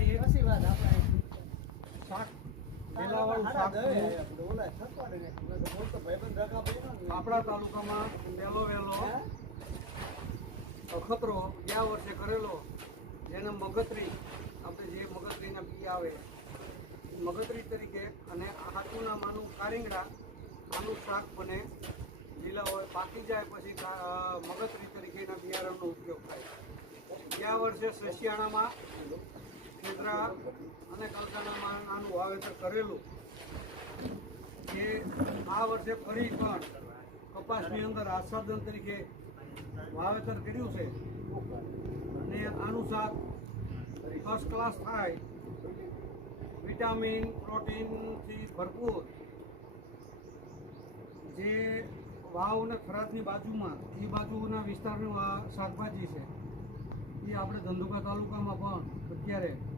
પછી વાત આપણે શાક વેલાવાળું શાક આપણા તાલુકામાં વહેલો અખતરો ગયા વર્ષે કરેલો, જેને મગતરી, આપણે જે મગતરીના બી આવે મગતરી તરીકે, અને હાથુના માનું કારીંગડા, આનું શાક બને. લીલા હોય પાકી જાય પછી મગતરી તરીકેના બિયારણનો ઉપયોગ થાય. ગયા વર્ષે સસિયાણામાં ખેતરા અને કલકાનામાં આનું વાવેતર કરેલું, જે આ વર્ષે ફરી પણ કપાસની અંદર આસ્વાદન તરીકે વાવેતર કર્યું છે. અને આનું શાક ફર્સ્ટ ક્લાસ થાય, વિટામિન પ્રોટીનથી ભરપૂર. જે વાવ અને થરાદની બાજુમાં એ બાજુના વિસ્તારની શાકભાજી છે, એ આપણે ધંધુકા તાલુકામાં પણ અત્યારે